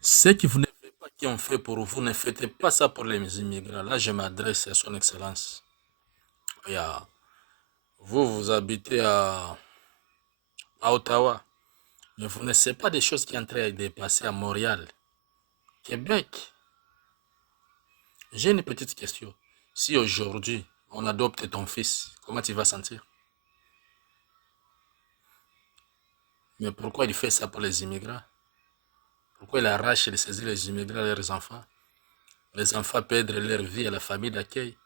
Ce que vous ne faites pas, qui ont fait pour vous, ne faites pas ça pour les immigrants. Là, je m'adresse à son excellence. Et vous, vous habitez à Ottawa, mais vous ne savez pas des choses qui sont en train de passer à Montréal, Québec. J'ai une petite question. Si aujourd'hui, on adopte ton fils, comment tu vas sentir? Mais pourquoi il fait ça pour les immigrants? Pourquoi il arrache et saisit les immigrants, leurs enfants? Les enfants perdent leur vie à la famille d'accueil.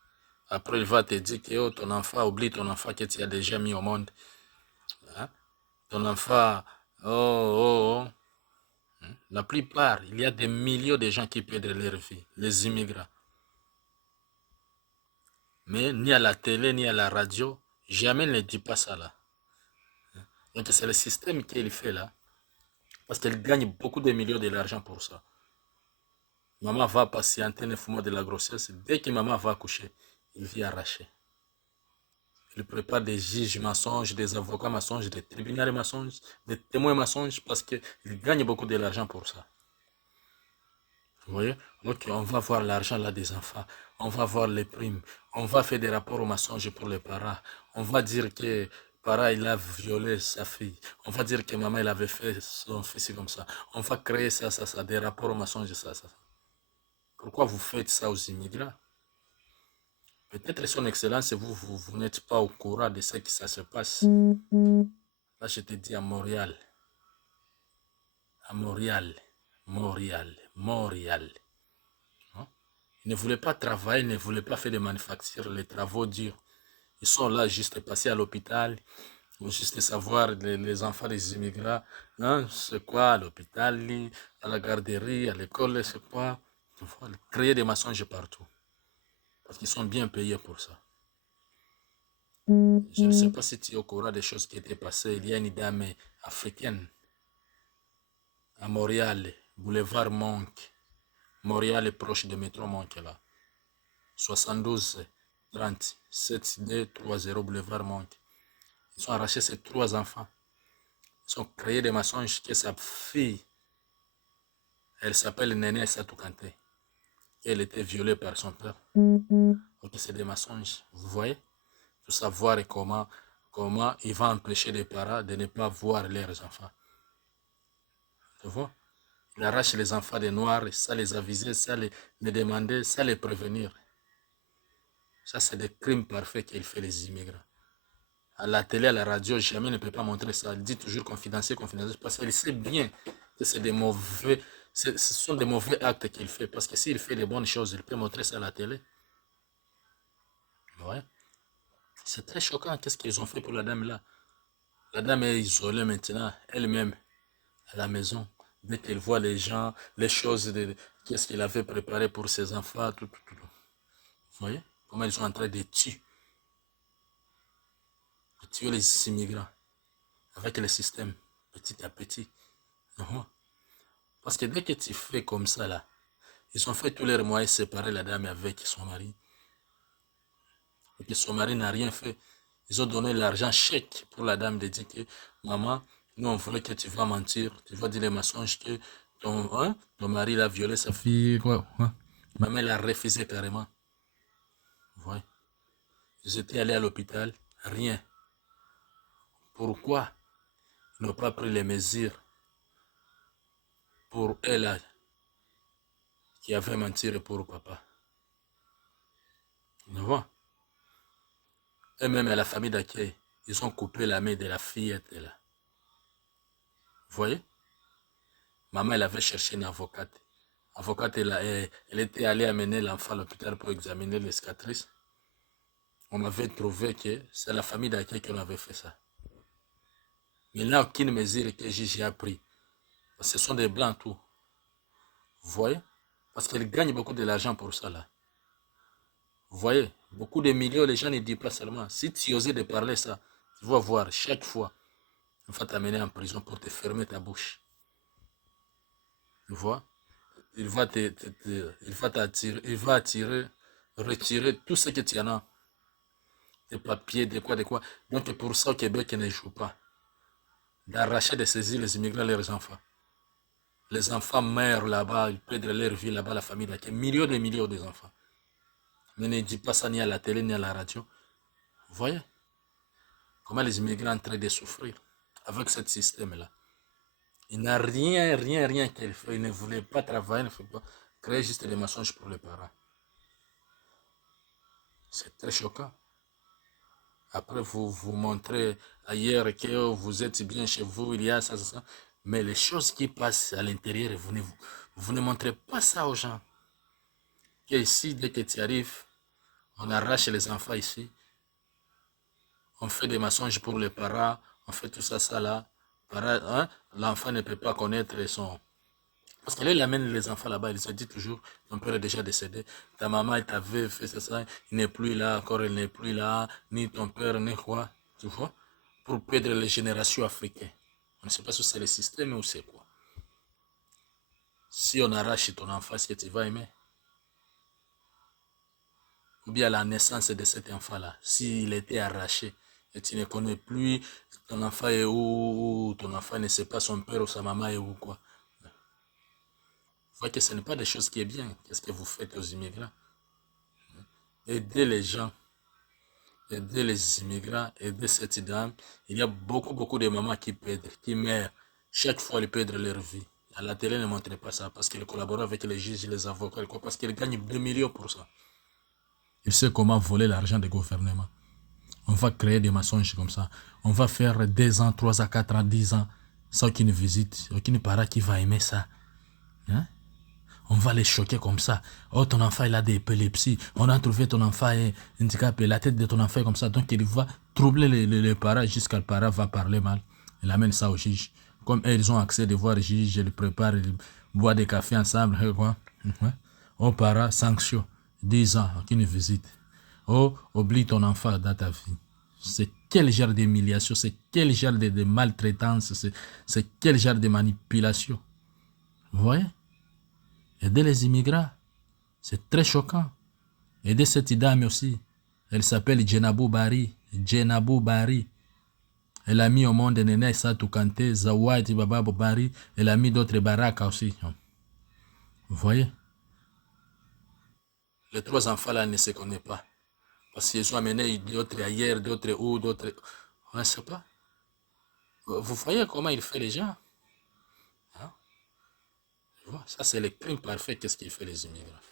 Après, il va te dire que oh, ton enfant, oublie ton enfant que tu as déjà mis au monde. Hein? Ton enfant, oh. La plupart, il y a des millions de gens qui perdent leur vie, les immigrants. Mais ni à la télé, ni à la radio, jamais ne dit pas ça là. Donc c'est le système qu'il fait là. Parce qu'il gagne beaucoup de millions de l'argent pour ça. Maman va patienter 9 mois de la grossesse. Dès que maman va accoucher, il vient arracher. Il prépare des juges mensonges, des avocats mensonges, des tribunaux mensonges, des témoins mensonges parce qu'il gagne beaucoup de l'argent pour ça. Vous voyez? Donc on va voir l'argent là des enfants, on va voir les primes, on va faire des rapports aux mensonges pour les parents, on va dire que parent il a violé sa fille, on va dire que maman il avait fait son fils comme ça, on va créer ça, des rapports aux mensonges, ça. Pourquoi vous faites ça aux immigrants? Peut-être son excellence, vous n'êtes pas au courant de ce qui ça se passe. Là, je te dis à Montréal, à Montréal. Hein? Ils ne voulaient pas travailler, ils ne voulaient pas faire de manufactures, les travaux durs. Ils sont là juste passés à l'hôpital, pour juste savoir les enfants des immigrants, hein, c'est quoi à l'hôpital, à la garderie, à l'école, c'est quoi. Créer des mensonges partout. Parce qu'ils sont bien payés pour ça. Je ne sais pas si tu es au courant des choses qui étaient passées. Il y a une dame africaine à Montréal, boulevard Monk. Montréal est proche de métro Monk là. 72 30 72 30 boulevard Monk. Ils ont arraché ses 3 enfants. Ils ont créé des mensonges que sa fille, elle s'appelle Néné Satou Kanté. Elle était violée par son père. Ok, c'est des mensonges. Vous voyez? Pour savoir comment ils vont empêcher les parents de ne pas voir leurs enfants. Tu vois? Il arrache les enfants des Noirs, ça les aviser, ça les demander, ça les prévenir. Ça, c'est des crimes parfaits qu'il fait les immigrants. À la télé, à la radio, jamais ne peut pas montrer ça. Il dit toujours confidentiel, parce qu'il sait bien que c'est des mauvais, ce sont des mauvais actes qu'il fait. Parce que s'il fait des bonnes choses, il peut montrer ça à la télé. Ouais. C'est très choquant. Qu'est-ce qu'ils ont fait pour la dame là? La dame est isolée maintenant, elle-même, à la maison. Dès qu'elle voit les gens, les choses, qu'est-ce qu'il avait préparé pour ses enfants, tout. Vous voyez? Comment ils sont en train de tuer les immigrants avec le système, petit à petit. Mhm. Parce que dès que tu fais comme ça, là, ils ont fait tous leurs moyens de séparer la dame avec son mari. Et que son mari n'a rien fait. Ils ont donné l'argent chèque pour la dame de dire que, maman, nous on voulait que tu vas mentir, tu vas dire les mensonges que ton mari a violé sa fille. Quoi, quoi. Maman l'a refusé carrément. Ouais. Ils étaient allés à l'hôpital, rien. Pourquoi ils n'ont pas pris les mesures pour elle qui avait menti pour papa? Tu vois? Et même à la famille d'accueil, ils ont coupé la main de la fillette là. Vous voyez? Maman, elle avait cherché une avocate. Avocate, elle était allée amener l'enfant à l'hôpital pour examiner les cicatrices. On avait trouvé que c'est la famille d'accueil qui avait fait ça. Mais il n'y a aucune mesure que Gigi a pris. Parce que ce sont des blancs tout. Vous voyez? Parce qu'ils gagnent beaucoup de l'argent pour ça là. Vous voyez? Beaucoup de millions, les gens ne disent pas seulement. Si tu osais de parler ça, tu vas voir chaque fois, on va t'amener en prison pour te fermer ta bouche. Tu vois? Il va attirer, retirer tout ce que tu en as. Des papiers, de quoi. Donc pour ça, au Québec ne joue pas. D'arracher, de saisir les immigrants, leurs enfants. Les enfants meurent là-bas, ils perdent leur vie là-bas, la famille d'accueil. Millions de millions d'enfants. Mais ne dis pas ça ni à la télé ni à la radio. Vous voyez comment les immigrants sont en train de souffrir avec ce système-là. Il n'a rien qu'il fait. Il ne voulait pas travailler, il ne voulait pas créer juste des mensonges pour les parents. C'est très choquant. Après, vous montrez ailleurs que vous êtes bien chez vous, il y a ça. Mais les choses qui passent à l'intérieur, vous ne montrez pas ça aux gens. Que ici, dès que tu arrives, on arrache les enfants ici. On fait des mensonges pour les parents. On fait tout ça là. Hein? L'enfant ne peut pas connaître son... Parce qu'elle amène les enfants là-bas, il se dit toujours, ton père est déjà décédé, ta maman et ta veuve fait ça, il n'est plus là, encore il n'est plus là, ni ton père, ni quoi, tu vois, pour perdre les générations africaines. On ne sait pas si c'est le système ou c'est quoi. Si on arrache ton enfant, est-ce que tu vas aimer? Ou bien la naissance de cet enfant-là, s'il était arraché, et tu ne connais plus ton enfant est où, ton enfant ne sait pas son père ou sa maman est où, quoi. Vous voyez que ce n'est pas des choses qui est bien. Qu'est-ce que vous faites aux immigrants? Aider les gens, aider les immigrants, aider cette dame. Il y a beaucoup de mamans qui perdent, qui meurent. Chaque fois, ils perdent leur vie. À la télé, ne montrez pas ça parce qu'ils collaborent avec les juges, les avocats, parce qu'ils gagnent 2 millions pour ça. Ils savent comment voler l'argent des gouvernements. On va créer des mensonges comme ça. On va faire 2 ans, 3 ans, 4 ans, 10 ans sans aucune visite, aucune parent qui va aimer ça. Hein? On va les choquer comme ça. Oh, ton enfant, il a des épilepsies. On a trouvé ton enfant est handicapé. La tête de ton enfant est comme ça. Donc, il va troubler les parents jusqu'à le parent va parler mal. Il amène ça au juge. Comme eux, ils ont accès de voir le juge, ils le préparent, ils boivent des cafés ensemble. Quoi. Oh, parent, sanction. 10 ans, aucune visite. Oh, oublie ton enfant dans ta vie. C'est quel genre d'humiliation, c'est quel genre de maltraitance, c'est quel genre de manipulation. Vous voyez? Aider les immigrants, c'est très choquant. Aider cette dame aussi. Elle s'appelle Djenabou Bari. Djenabou Bari. Elle a mis au monde Nene Satou Kanté, Zawadi Baba Bari. Elle a mis d'autres barakas aussi. Vous voyez? Les 3 enfants là ne se connaissent pas. Parce qu'ils ont amené d'autres ailleurs, d'autres où, d'autres... On ne sait pas. Vous voyez comment il fait les gens? Hein? Ça, c'est le crime parfait. Qu'est-ce qu'il fait les immigrants?